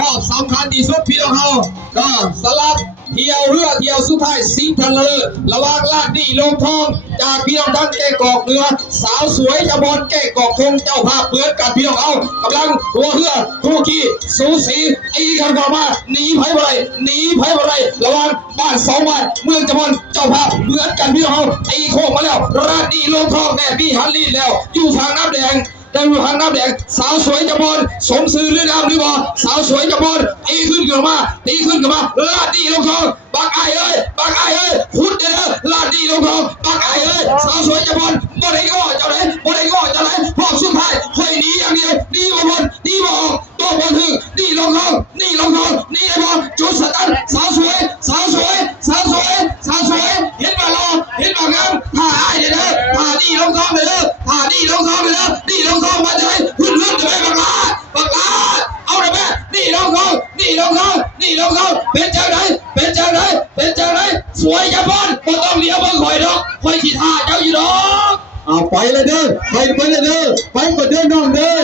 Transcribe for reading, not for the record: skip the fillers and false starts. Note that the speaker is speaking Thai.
รอบสำคัญที่สุดพี่น้องเขาก็สลับเที่ยวเรือเที่ยวสุดท้ายสิงห์ทันเลยระหว่างลาดดีลงทองจากพี่น้องทั้งแก่กอกเรือสาวสวยจะบอลแก่กอกคงเจ้าภาพเปิดกับพี่น้องเขากำลังหัวเรือทุกขี้สูสีตีกันเข้ามาหนีไผ่บ่ไรหนีไผ่บ่ไรระหว่างบ้านสองบ้านเมืองจะบอลเจ้าภาพเปิดกันพี่น้องเขาตีโค้งมาแล้วลาดดีลงทองแน่พี่ฮันลี่แล้วอยู่ทางน้ำแดงได้อยู่ทางน้ำแดงสาวสวยจะบอลสมซื่อหรือดำหรือบ่สาวสวยจะบอลตีขึ้นกันมาตีขึ้นกันมาลาดดีลงทองบักไอ้เอ้ยบักไอ้เอ้ยพุดเด้อลาดดีลงทองบักไอ้เอ้ยสาวสวยจะบอลบ่ได้ก็เจ้าไหนบ่ได้ก็เจ้าไหนพอบสุดท้ายค่อยหนีอย่างเดียวหนีบ่บอลหนีบ่ออกตัวบอลถึงนี่ลงทองนี่ลงทองนี่ได้บอลจุดสตันสาวสวยสาวสวยสาวสวยสาวสวยเห็นมารอเห็นมางามท่าไอ้เด้อท่านี่ลงทองเด้อท่านี่ลงทองเด้อนี่ลงทองมาใจขึ้นเลื่อนจะไปบักลาบักลาเอาได้ไหมนี่ลงทองนี่ลงทองนี่ลงทองเป็นเจ้าไหนเป็นเจ้าไหนเป็นเจ้าไหนสวยจะบอลบ่ต้องเลี้ยวเบิ่งข่อยดอกข่อยสิท่าเจ้าอยู่ดอกเอาไปเลยเด้อไปเลยเด้อไปกดเด้อน้องเด้อ